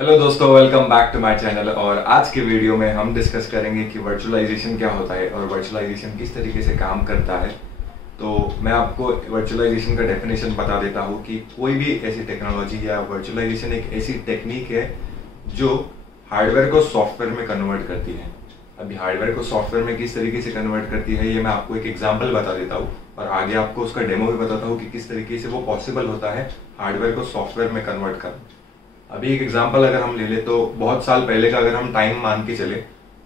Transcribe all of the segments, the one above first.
Hello दोस्तों, welcome back to my channel. और आज के वीडियो में हम डिस्कस करेंगे कि वर्चुअलाइजेशन क्या होता है और वर्चुअलाइजेशन किस तरीके से काम करता है। तो मैं आपको वर्चुअलाइजेशन का डेफिनेशन बता देता हूँ कि कोई भी ऐसी टेक्नोलॉजी या वर्चुअलाइजेशन एक ऐसी टेक्निक है जो हार्डवेयर को सॉफ्टवेयर में कन्वर्ट करती है। अभी हार्डवेयर को सॉफ्टवेयर में किस तरीके से कन्वर्ट करती है ये मैं आपको एक एग्जाम्पल बता देता हूँ और आगे आपको उसका डेमो भी बताता हूँ कि किस तरीके से वो पॉसिबल होता है हार्डवेयर को सॉफ्टवेयर में कन्वर्ट करना। अभी एक एग्जांपल अगर हम ले ले तो बहुत साल पहले का अगर हम टाइम मान के चले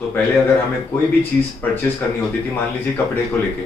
तो पहले अगर हमें कोई भी चीज परचेस करनी होती थी, मान लीजिए कपड़े को लेके,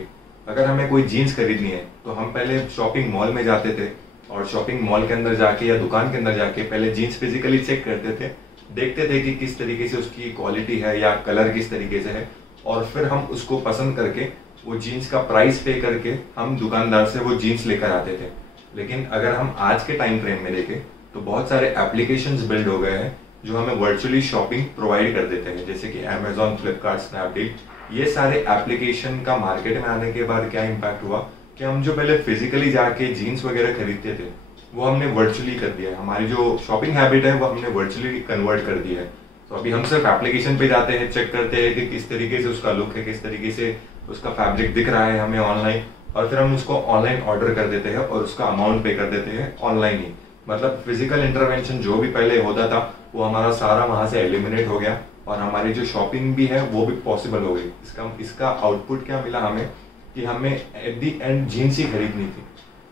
अगर हमें कोई जीन्स खरीदनी है तो हम पहले शॉपिंग मॉल में जाते थे और शॉपिंग मॉल के अंदर जाके या दुकान के अंदर जाके पहले जीन्स फिजिकली चेक करते थे, देखते थे कि किस तरीके से उसकी क्वालिटी है या कलर किस तरीके से है, और फिर हम उसको पसंद करके वो जीन्स का प्राइस पे करके हम दुकानदार से वो जीन्स लेकर आते थे। लेकिन अगर हम आज के टाइम फ्रेम में देखें तो बहुत सारे एप्लीकेशंस बिल्ड हो गए हैं जो हमें वर्चुअली शॉपिंग प्रोवाइड कर देते हैं, जैसे कि अमेजॉन, फ्लिपकार्ट, स्नैपडील। ये सारे एप्लीकेशन का मार्केट में आने के बाद क्या इम्पैक्ट हुआ कि हम जो पहले फिजिकली जाके जीन्स वगैरह खरीदते थे वो हमने वर्चुअली कर दिया है। हमारी जो शॉपिंग हैबिट है वो हमने वर्चुअली कन्वर्ट कर दिया है। तो अभी हम सिर्फ एप्लीकेशन पे जाते हैं, चेक करते हैं कि किस तरीके से उसका लुक है, किस तरीके से उसका फैब्रिक दिख रहा है हमें ऑनलाइन, और फिर हम उसको ऑनलाइन ऑर्डर कर देते हैं और उसका अमाउंट पे कर देते हैं ऑनलाइन ही। मतलब फिजिकल इंटरवेंशन जो भी पहले होता था वो हमारा सारा वहां से एलिमिनेट हो गया और हमारी जो शॉपिंग भी है वो भी पॉसिबल हो गई। इसका इसका आउटपुट क्या मिला हमें कि हमें एट दी एंड जीन्स ही खरीदनी थी।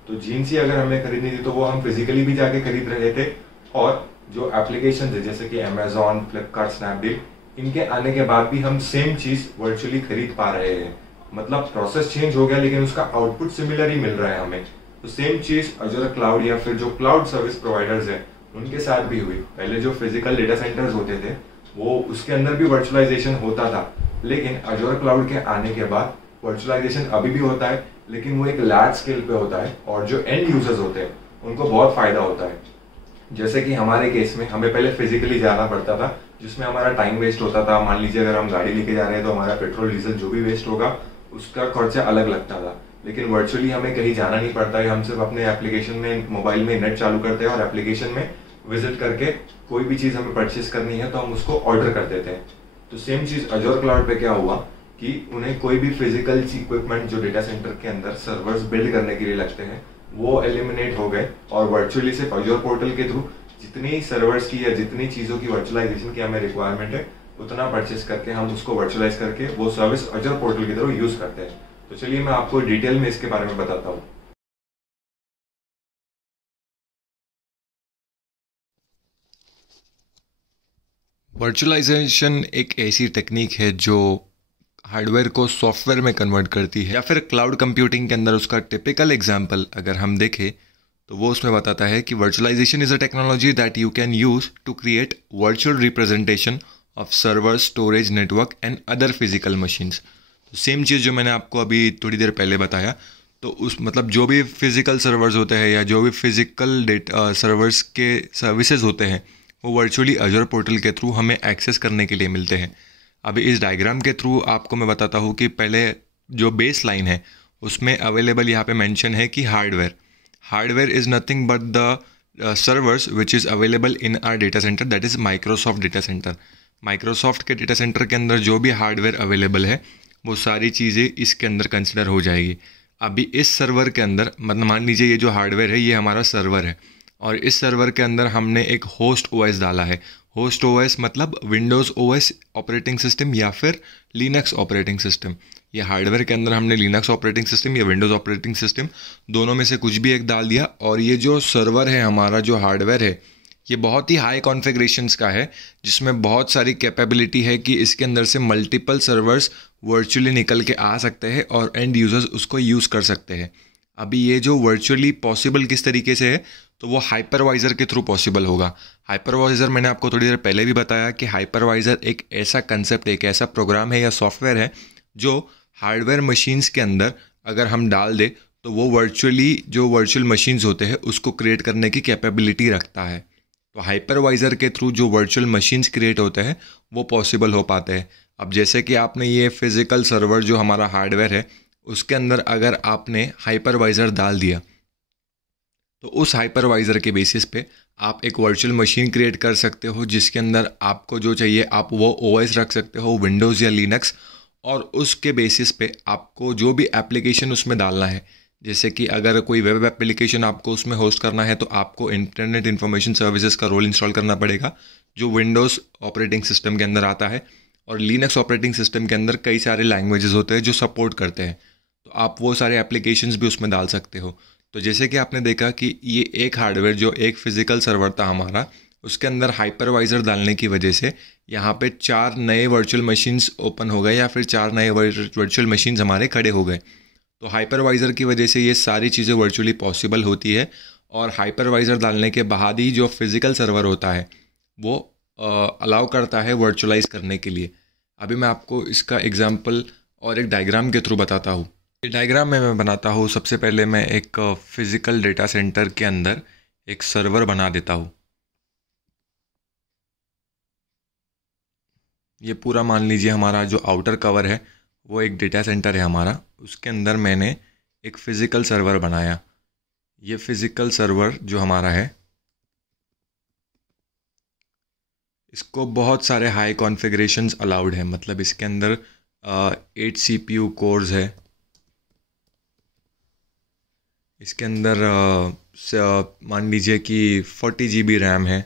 तो जीन्स ही अगर हमें खरीदनी थी तो वो हम फिजिकली भी जाके खरीद रहे थे, और जो एप्लीकेशन है जैसे कि अमेजॉन, फ्लिपकार्ट, स्नैपडील, इनके आने के बाद भी हम सेम चीज वर्चुअली खरीद पा रहे हैं। मतलब प्रोसेस चेंज हो गया लेकिन उसका आउटपुट सिमिलर ही मिल रहा है हमें। तो सेम चीज अजूर क्लाउड या फिर जो क्लाउड सर्विस प्रोवाइडर्स हैं उनके साथ भी हुई। पहले जो फिजिकल डेटा सेंटर्स होते थे वो उसके अंदर भी वर्चुअलाइजेशन होता था, लेकिन अजूर क्लाउड के आने के बाद वर्चुअलाइजेशन अभी भी होता है लेकिन वो एक लार्ज स्केल पे होता है और जो एंड यूजर्स होते हैं उनको बहुत फायदा होता है। जैसे कि हमारे केस में हमें पहले फिजिकली जाना पड़ता था जिसमें हमारा टाइम वेस्ट होता था। मान लीजिए अगर हम गाड़ी लेके जा रहे हैं तो हमारा पेट्रोल डीजल जो भी वेस्ट होगा उसका खर्चा अलग लगता था। लेकिन वर्चुअली हमें कहीं जाना नहीं पड़ता है, हम सिर्फ अपने एप्लीकेशन में मोबाइल में नेट चालू करते हैं और एप्लीकेशन में विजिट करके कोई भी चीज हमें परचेस करनी है तो हम उसको ऑर्डर कर देते हैं। तो सेम चीज अजूर क्लाउड पे क्या हुआ कि उन्हें कोई भी फिजिकल इक्विपमेंट जो डेटा सेंटर के अंदर सर्वर्स बिल्ड करने के लिए लगते हैं वो एलिमिनेट हो गए, और वर्चुअली सिर्फ अजूर पोर्टल के थ्रू जितनी सर्वर्स की या जितनी चीजों की वर्चुअलाइजेशन की हमें रिक्वायरमेंट है उतना परचेस करके हम उसको वर्चुअलाइज करके वो सर्विस अजूर पोर्टल के थ्रू यूज करते हैं। तो चलिए मैं आपको डिटेल में इसके बारे में बताता हूँ। वर्चुअलाइजेशन एक ऐसी टेक्निक है जो हार्डवेयर को सॉफ्टवेयर में कन्वर्ट करती है, या फिर क्लाउड कंप्यूटिंग के अंदर उसका टिपिकल एग्जांपल अगर हम देखें तो वो उसमें बताता है कि virtualization is a technology that you can use to create virtual representation of server, storage, network and other physical machines. तो सेम चीज़ जो मैंने आपको अभी थोड़ी देर पहले बताया, तो उस मतलब जो भी फिजिकल सर्वर्स होते हैं या जो भी फिजिकल डेटा सर्वर्स के सर्विसेज होते हैं वो वर्चुअली अजूर पोर्टल के थ्रू हमें एक्सेस करने के लिए मिलते हैं। अभी इस डायग्राम के थ्रू आपको मैं बताता हूँ कि पहले जो बेस लाइन है उसमें अवेलेबल यहाँ पे मेंशन है कि hardware is nothing but the servers which is available in are data centre, that is Microsoft data centre. Microsoft के डेटा सेंटर के अंदर जो भी हार्डवेयर अवेलेबल है वो सारी चीज़ें इसके अंदर कंसिडर हो जाएगी। अभी इस सर्वर के अंदर मतलब मान लीजिए ये जो हार्डवेयर है ये हमारा सर्वर है और इस सर्वर के अंदर हमने एक होस्ट ओएस डाला है। होस्ट ओएस मतलब विंडोज़ ओएस ऑपरेटिंग सिस्टम या फिर लिनक्स ऑपरेटिंग सिस्टम। ये हार्डवेयर के अंदर हमने लिनक्स ऑपरेटिंग सिस्टम या विंडोज़ ऑपरेटिंग सिस्टम दोनों में से कुछ भी एक डाल दिया, और ये जो सर्वर है हमारा, जो हार्डवेयर है, ये बहुत ही हाई कॉन्फ़िगरेशंस का है जिसमें बहुत सारी कैपेबिलिटी है कि इसके अंदर से मल्टीपल सर्वर्स वर्चुअली निकल के आ सकते हैं और एंड यूज़र्स उसको यूज़ कर सकते हैं। अभी ये जो वर्चुअली पॉसिबल किस तरीके से है, तो वो हाइपरवाइज़र के थ्रू पॉसिबल होगा। हाइपरवाइज़र मैंने आपको थोड़ी देर पहले भी बताया कि हाइपरवाइज़र एक ऐसा कंसेप्ट, एक ऐसा प्रोग्राम है या सॉफ्टवेयर है जो हार्डवेयर मशीन्स के अंदर अगर हम डाल दें तो वो वर्चुअली जो वर्चुअल मशीन्स होते हैं उसको क्रिएट करने की कैपेबिलिटी रखता है। तो हाइपरवाइज़र के थ्रू जो वर्चुअल मशीन्स क्रिएट होते हैं वो पॉसिबल हो पाते हैं। अब जैसे कि आपने ये फिज़िकल सर्वर जो हमारा हार्डवेयर है उसके अंदर अगर आपने हाइपरवाइज़र डाल दिया तो उस हाइपरवाइज़र के बेसिस पे आप एक वर्चुअल मशीन क्रिएट कर सकते हो, जिसके अंदर आपको जो चाहिए आप वो ओएस रख सकते हो, विंडोज़ या लिनक्स, और उसके बेसिस पे आपको जो भी एप्लीकेशन उसमें डालना है, जैसे कि अगर कोई वेब एप्लीकेशन आपको उसमें होस्ट करना है तो आपको इंटरनेट इन्फॉर्मेशन सर्विसेज का रोल इंस्टॉल करना पड़ेगा, जो विंडोज़ ऑपरेटिंग सिस्टम के अंदर आता है। और लिनक्स ऑपरेटिंग सिस्टम के अंदर कई सारे लैंग्वेजेस होते हैं जो सपोर्ट करते हैं, तो आप वो सारे एप्लीकेशंस भी उसमें डाल सकते हो। तो जैसे कि आपने देखा कि ये एक हार्डवेयर जो एक फ़िज़िकल सर्वर था हमारा, उसके अंदर हाइपरवाइज़र डालने की वजह से यहाँ पे 4 नए वर्चुअल मशीन्स ओपन हो गए, या फिर 4 नए वर्चुअल मशीन्स हमारे खड़े हो गए। तो हाइपरवाइज़र की वजह से ये सारी चीज़ें वर्चुअली पॉसिबल होती है। और हाइपरवाइज़र डालने के बाद ही जो फिज़िकल सर्वर होता है वो अलाउ करता है वर्चुअलाइज़ करने के लिए। अभी मैं आपको इसका एग्जांपल और एक डायग्राम के थ्रू बताता हूँ। ये डायग्राम में मैं बनाता हूँ, सबसे पहले मैं एक फिज़िकल डेटा सेंटर के अंदर एक सर्वर बना देता हूँ। ये पूरा मान लीजिए हमारा जो आउटर कवर है वो एक डेटा सेंटर है हमारा, उसके अंदर मैंने एक फ़िज़िकल सर्वर बनाया। ये फ़िज़िकल सर्वर जो हमारा है इसको बहुत सारे हाई कॉन्फ़िगरेशंस अलाउड है, मतलब इसके अंदर 8 CPU कोर्स है, इसके अंदर मान लीजिए कि 40 GB रैम है,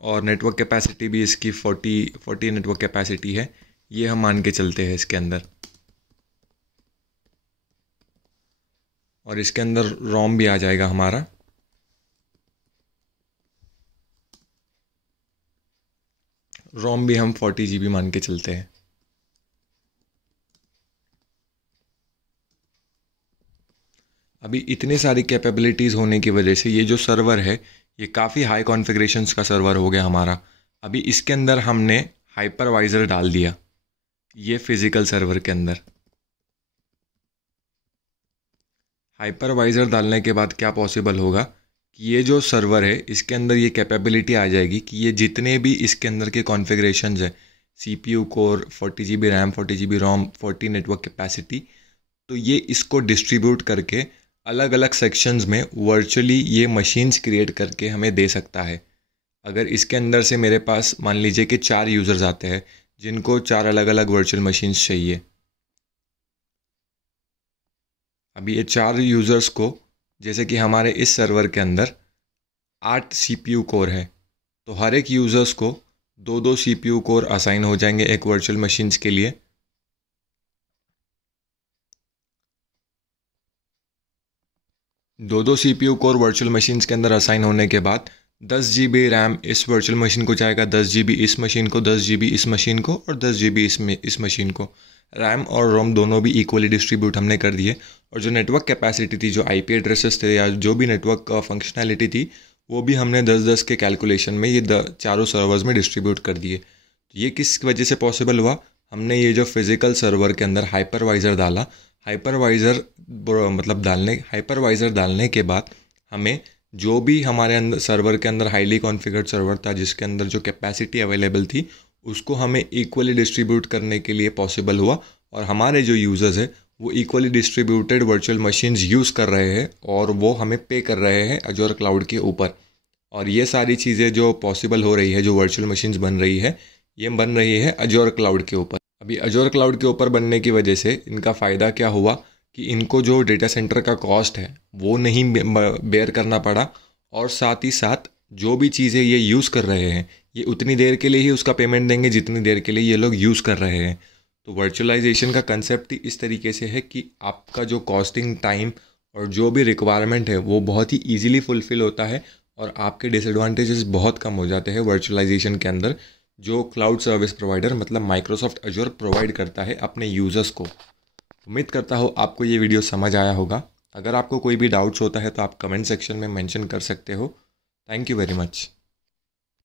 और नेटवर्क कैपेसिटी भी इसकी 40 नेटवर्क कैपेसिटी है, ये हम मान के चलते हैं इसके अंदर। और इसके अंदर रोम भी आ जाएगा हमारा। रोम भी हम 40 GB मान के चलते हैं। अभी इतनी सारी कैपेबिलिटीज़ होने की वजह से ये जो सर्वर है ये काफ़ी हाई कॉन्फ़िगरेशंस का सर्वर हो गया हमारा। अभी इसके अंदर हमने हाइपरवाइज़र डाल दिया ये फ़िज़िकल सर्वर के अंदर। हाइपरवाइज़र डालने के बाद क्या पॉसिबल होगा कि ये जो सर्वर है इसके अंदर ये कैपेबिलिटी आ जाएगी कि ये जितने भी इसके अंदर के कॉन्फ़िगरेशंस है, CPU core, 40 GB RAM, 40 GB रोम, 40 नेटवर्क कैपेसिटी, तो ये इसको डिस्ट्रीब्यूट करके अलग अलग सेक्शंस में वर्चुअली ये मशीन्स क्रिएट करके हमें दे सकता है। अगर इसके अंदर से मेरे पास मान लीजिए कि 4 यूज़र्स आते हैं जिनको 4 अलग अलग वर्चुअल मशीन्स चाहिए। अभी ये 4 यूज़र्स को, जैसे कि हमारे इस सर्वर के अंदर 8 CPU कोर है, तो हर एक यूज़र्स को 2-2 CPU कोर असाइन हो जाएंगे एक वर्चुअल मशीन्स के लिए। दो CPU कोर वर्चुअल मशीन्स के अंदर असाइन होने के बाद 10 GB रैम इस वर्चुअल मशीन को जाएगा, 10 GB इस मशीन को, 10 GB इस मशीन को, और 10 GB इस मशीन को। रैम और रोम दोनों भी इक्वली डिस्ट्रीब्यूट हमने कर दिए। और जो नेटवर्क कैपेसिटी थी, जो IP एड्रेसेस थे या जो भी नेटवर्क फंक्शनैलिटी थी, वो भी हमने 10-10 के कैलकुलेशन में ये चारों सर्वर्स में डिस्ट्रीब्यूट कर दिए। ये किस वजह से पॉसिबल हुआ? हमने ये जो फिज़िकल सर्वर के अंदर हाइपरवाइज़र डाला, हाइपरवाइज़र डालने के बाद हमें जो भी हमारे अंदर सर्वर के अंदर हाईली कॉन्फ़िगर्ड सर्वर था जिसके अंदर जो कैपेसिटी अवेलेबल थी उसको हमें इक्वली डिस्ट्रीब्यूट करने के लिए पॉसिबल हुआ। और हमारे जो यूज़र्स हैं वो equally distributed virtual machines use कर रहे हैं और वो हमें पे कर रहे हैं अजोर क्लाउड के ऊपर। और ये सारी चीज़ें जो पॉसिबल हो रही है, जो वर्चुअल मशीन्स बन रही है, ये बन रही है अजोर क्लाउड के ऊपर। अभी अजोर क्लाउड के ऊपर बनने की वजह से इनका फ़ायदा क्या हुआ कि इनको जो डेटा सेंटर का कॉस्ट है वो नहीं बेयर करना पड़ा, और साथ ही साथ जो भी चीज़ें ये यूज़ कर रहे हैं ये उतनी देर के लिए ही उसका पेमेंट देंगे जितनी देर के लिए ये लोग यूज़ कर रहे हैं। तो वर्चुअलाइजेशन का कंसेप्ट ही इस तरीके से है कि आपका जो कॉस्टिंग टाइम और जो भी रिक्वायरमेंट है वो बहुत ही ईजिली फुलफ़िल होता है, और आपके डिसएडवांटेजेस बहुत कम हो जाते हैं वर्चुअलाइजेशन के अंदर, जो क्लाउड सर्विस प्रोवाइडर मतलब माइक्रोसॉफ्ट अजोर प्रोवाइड करता है अपने यूज़र्स को। उम्मीद करता हूँ आपको ये वीडियो समझ आया होगा। अगर आपको कोई भी डाउट्स होता है तो आप कमेंट सेक्शन में मेंशन कर सकते हो। Thank you very much.